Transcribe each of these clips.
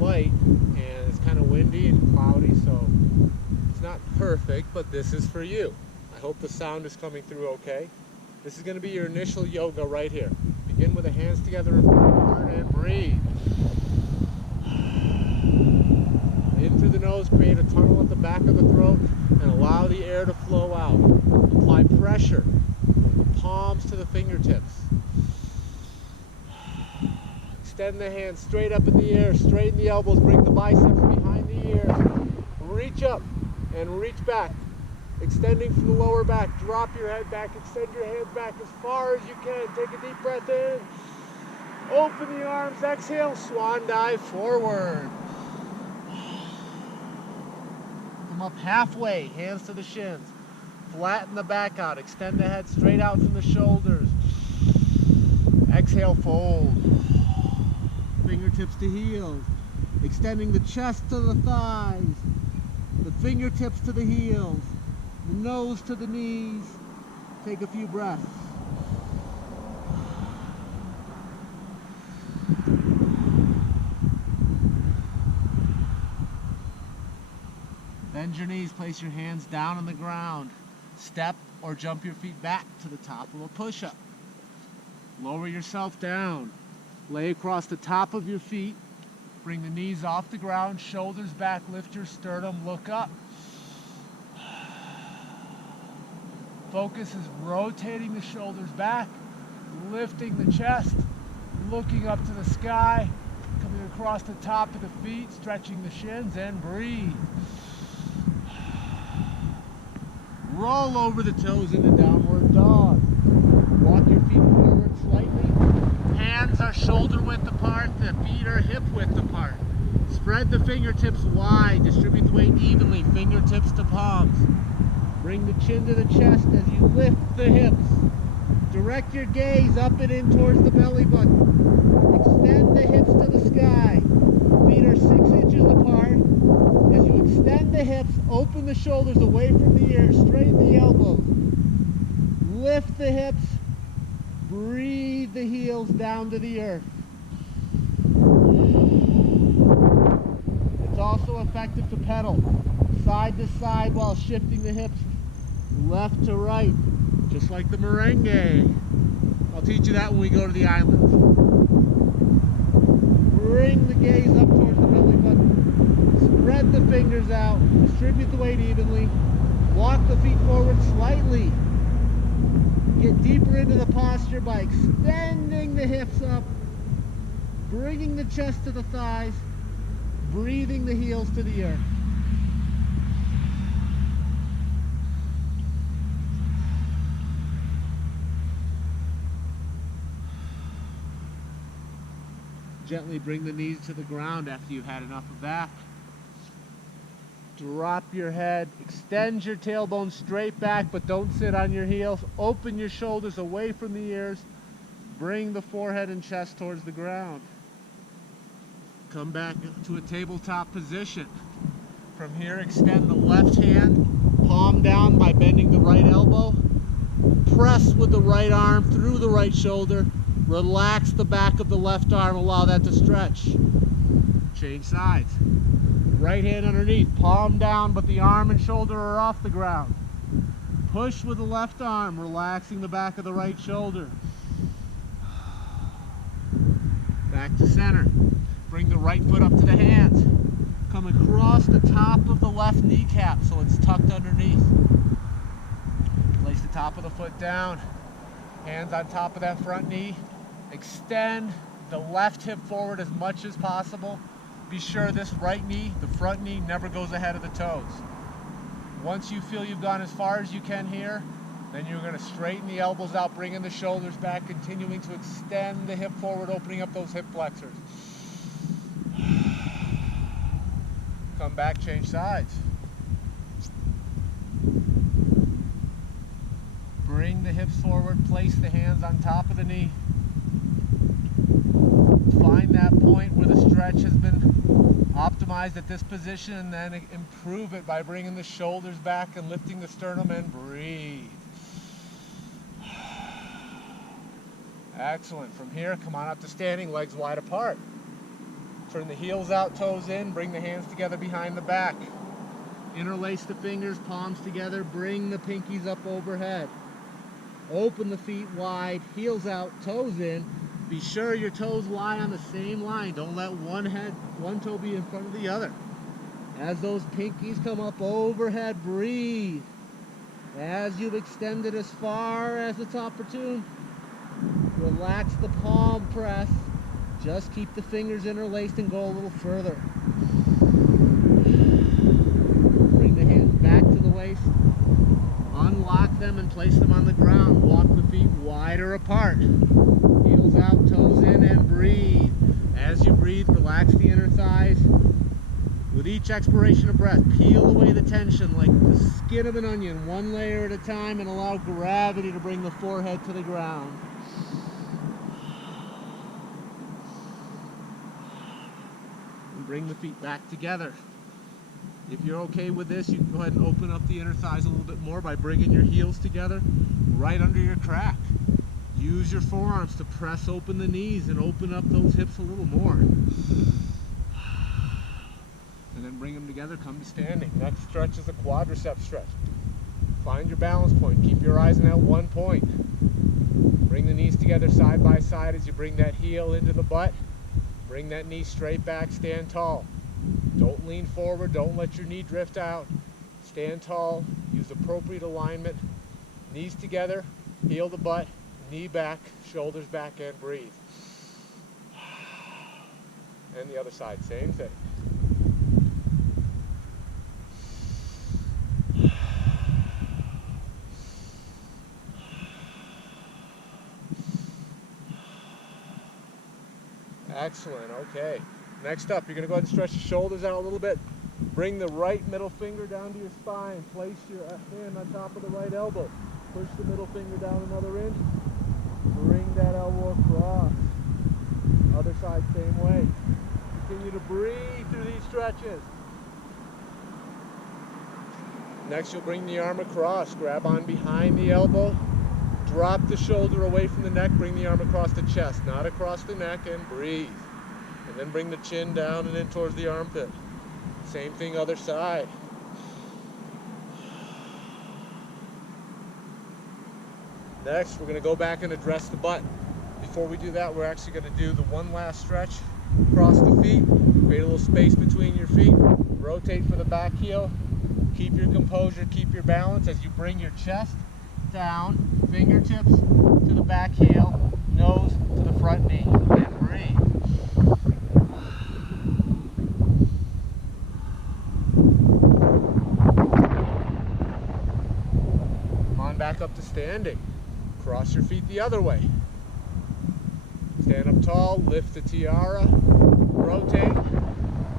light, and it's kind of windy and cloudy, so it's not perfect, but this is for you. I hope the sound is coming through okay. This is going to be your initial yoga right here. Begin with the hands together in front of the heart and breathe. In through the nose, create a tunnel at the back of the throat, and allow the air to flow out. Apply pressure from the palms to the fingertips. Extend the hands straight up in the air, straighten the elbows, bring the biceps behind the ears. Reach up and reach back. Extending from the lower back, drop your head back, extend your hands back as far as you can. Take a deep breath in. Open the arms, exhale, swan dive forward. Come up halfway, hands to the shins. Flatten the back out, extend the head straight out from the shoulders. Exhale, fold. Fingertips to heels. Extending the chest to the thighs. The fingertips to the heels. The nose to the knees. Take a few breaths. Bend your knees, place your hands down on the ground. Step or jump your feet back to the top of a push-up. Lower yourself down. Lay across the top of your feet. Bring the knees off the ground, shoulders back, lift your sternum, look up. Focus is rotating the shoulders back, lifting the chest, looking up to the sky, coming across the top of the feet, stretching the shins, and breathe. Roll over the toes into downward dog. Walk your feet forward slightly. Hands are shoulder width apart, the feet are hip width apart. Spread the fingertips wide, distribute the weight evenly, fingertips to palms. Bring the chin to the chest as you lift the hips. Direct your gaze up and in towards the belly button. Extend the hips to the sky. Feet are 6 inches apart. As you extend the hips, open the shoulders away from the ears, straighten the elbows. Lift the hips. Breathe the heels down to the earth. It's also effective to pedal side to side while shifting the hips left to right, just like the merengue. I'll teach you that when we go to the islands. Bring the gaze up towards the belly button. Spread the fingers out. Distribute the weight evenly. Walk the feet forward slightly. Get deeper into the posture by extending the hips up, bringing the chest to the thighs, breathing the heels to the earth. Gently bring the knees to the ground after you've had enough of that. Drop your head, extend your tailbone straight back, but don't sit on your heels. Open your shoulders away from the ears. Bring the forehead and chest towards the ground. Come back to a tabletop position. From here, extend the left hand, palm down by bending the right elbow. Press with the right arm through the right shoulder. Relax the back of the left arm, allow that to stretch. Change sides. Right hand underneath, palm down, but the arm and shoulder are off the ground. Push with the left arm, relaxing the back of the right shoulder. Back to center. Bring the right foot up to the hands. Come across the top of the left kneecap so it's tucked underneath. Place the top of the foot down. Hands on top of that front knee. Extend the left hip forward as much as possible. Be sure this right knee, the front knee, never goes ahead of the toes. Once you feel you've gone as far as you can here, then you're going to straighten the elbows out, bringing the shoulders back, continuing to extend the hip forward, opening up those hip flexors. Come back, change sides. Bring the hips forward, place the hands on top of the knee. Find that point where the stretch has been optimized at this position, and then improve it by bringing the shoulders back and lifting the sternum, and breathe. Excellent. From here, come on up to standing, legs wide apart. Turn the heels out, toes in, bring the hands together behind the back. Interlace the fingers, palms together, bring the pinkies up overhead. Open the feet wide, heels out, toes in. Be sure your toes lie on the same line. Don't let one toe be in front of the other. As those pinkies come up overhead, breathe. As you've extended as far as it's opportune, relax the palm press. Just keep the fingers interlaced and go a little further. Bring the hands back to the waist. Unlock them and place them on the ground. Walk the feet wider apart. Heels out, toes in, and breathe. As you breathe, relax the inner thighs. With each expiration of breath, peel away the tension like the skin of an onion, one layer at a time, and allow gravity to bring the forehead to the ground. And bring the feet back together. If you're okay with this, you can go ahead and open up the inner thighs a little bit more by bringing your heels together right under your crack. Use your forearms to press open the knees and open up those hips a little more. And then bring them together, come to standing. Next stretch is a quadricep stretch. Find your balance point. Keep your eyes on that one point. Bring the knees together side by side as you bring that heel into the butt. Bring that knee straight back, stand tall. Don't lean forward, don't let your knee drift out. Stand tall, use appropriate alignment. Knees together, heel the butt, knee back, shoulders back, and breathe. And the other side, same thing. Excellent, okay. Next up, you're going to go ahead and stretch your shoulders out a little bit. Bring the right middle finger down to your spine. Place your hand on top of the right elbow. Push the middle finger down another inch. Bring that elbow across. Other side, same way. Continue to breathe through these stretches. Next, you'll bring the arm across. Grab on behind the elbow. Drop the shoulder away from the neck. Bring the arm across the chest, not across the neck, and breathe. And then bring the chin down and in towards the armpit. Same thing, other side. Next, we're going to go back and address the butt. Before we do that, we're actually going to do the one last stretch. Cross the feet, create a little space between your feet, rotate for the back heel, keep your composure, keep your balance as you bring your chest down, fingertips to the back heel, nose to the front knee, and breathe. Come on back up to standing. Cross your feet the other way. Stand up tall, lift the tiara, rotate,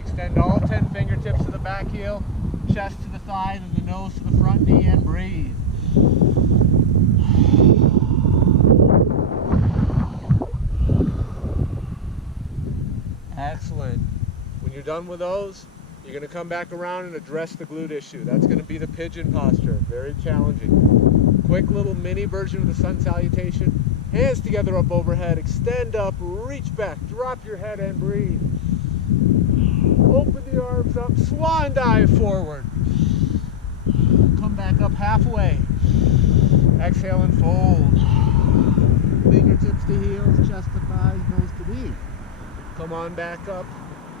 extend all 10 fingertips to the back heel, chest to the thighs and the nose to the front knee, and breathe. Excellent. When you're done with those, you're going to come back around and address the glute issue. That's going to be the pigeon posture. Very challenging. Quick little mini version of the sun salutation. Hands together up overhead. Extend up, reach back, drop your head and breathe. Open the arms up, swan dive forward. Come back up halfway. Exhale and fold. Fingertips to heels, chest to thighs, nose to knee. Come on back up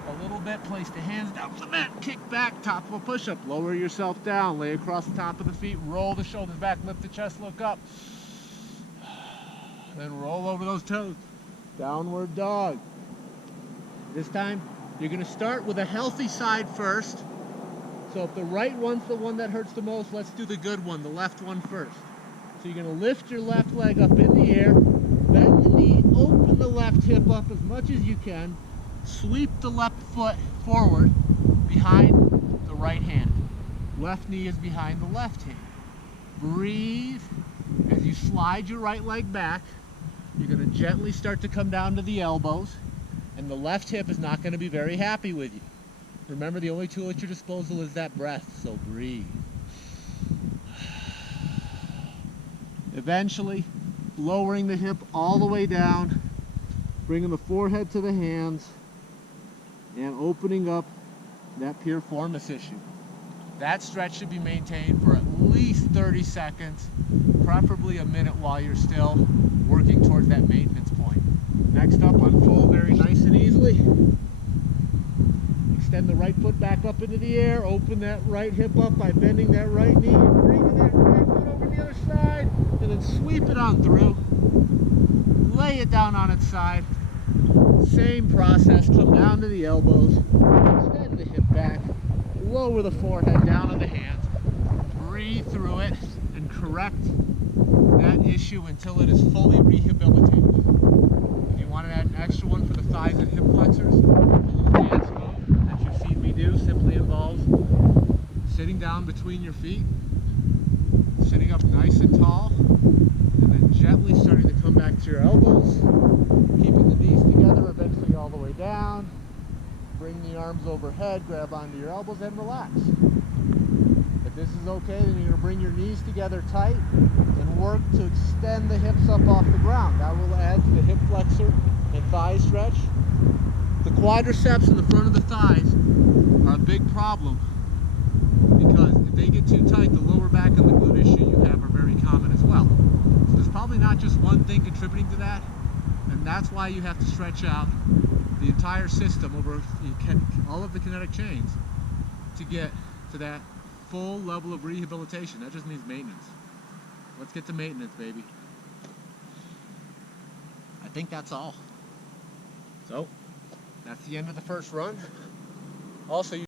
a little bit. Place the hands down to the mat. Kick back, top of a push-up. Lower yourself down. Lay across the top of the feet. Roll the shoulders back. Lift the chest. Look up. Then roll over those toes. Downward dog. This time, you're going to start with a healthy side first. So if the right one's the one that hurts the most, let's do the good one, the left one first. So you're going to lift your left leg up in the air, bend the knee, open the left hip up as much as you can, sweep the left foot forward behind the right hand. Left knee is behind the left hand. Breathe. As you slide your right leg back, you're going to gently start to come down to the elbows, and the left hip is not going to be very happy with you. Remember, the only tool at your disposal is that breath, so breathe. Eventually, lowering the hip all the way down, bringing the forehead to the hands, and opening up that piriformis issue. That stretch should be maintained for at least 30 seconds, preferably a minute while you're still working towards that maintenance point. Next up, unfold very nice and easily. Extend the right foot back up into the air, open that right hip up by bending that right knee, bringing that right foot over the other side, and then sweep it on through. Lay it down on its side. Same process, come down to the elbows, extend the hip back, lower the forehead down on the hands, breathe through it, and correct that issue until it is fully rehabilitated. If you want to add an extra one for the thighs and hip flexors, a little dance move that you've seen me do simply involves sitting down between your feet, sitting up nice and tall, and then gently starting to come back to your elbows, keeping the knees together, eventually all the way down. Bring the arms overhead, grab onto your elbows, and relax. If this is okay, then you're going to bring your knees together tight and work to extend the hips up off the ground. That will add to the hip flexor and thigh stretch. The quadriceps in the front of the thighs are a big problem because if they get too tight, the lower back and the glute issue you have are very common as well. So there's probably not just one thing contributing to that, and that's why you have to stretch out the entire system over all of the kinetic chains to get to that full level of rehabilitation. That just means maintenance. Let's get to maintenance, baby. I think that's all. So, that's the end of the first run. Also,